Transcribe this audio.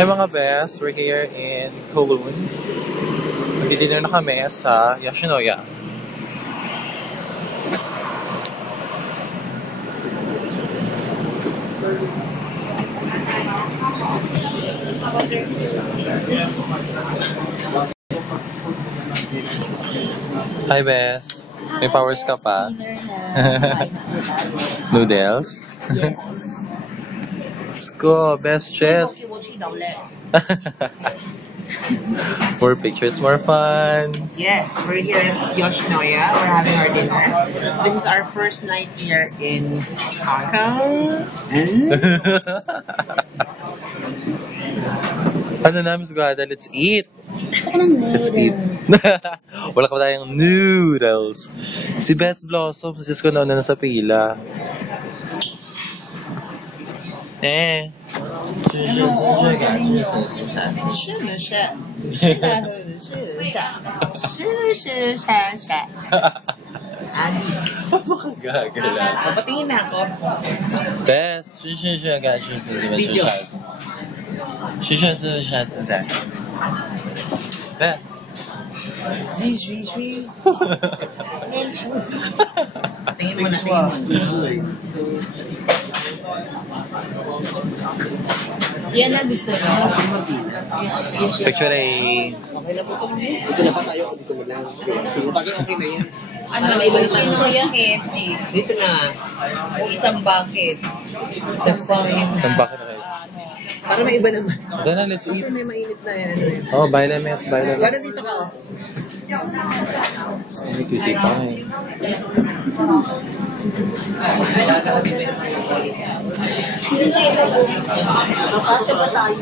Hi mga best, we're here in Kowloon. Magdi-dinner na kami sa Yoshinoya. Hi best, may powers ka pa? Noodles? Yes. Let's go, best chess! More pictures, more fun! Yes, we're here at Yoshinoya. We're having our dinner. This is our first night here in Hong Kong. Ano na, Miss Guada? Let's eat! Let's eat. Wala ka ba tayong noodles? Si Best Blossoms, Diyos ko, nauna na sa pila. Makagagala. Patingin na ako. Best, 是 Tingin mo na, tingin mo. Yan na gusto nyo. Picture ay... Dito na ba tayo o dito na lang? Sige, bagay okay na yan. Ano, may iba naman ko yung KFC. Dito na. O isang bucket. Isang bucket na kayo. Para may iba naman. Doon na, let's Kasi eat. may mainit na yan. Oh, bye na, Miss. Bye na. Ganda dito ka. So, may tuti pa eh. Kasya ba tayo?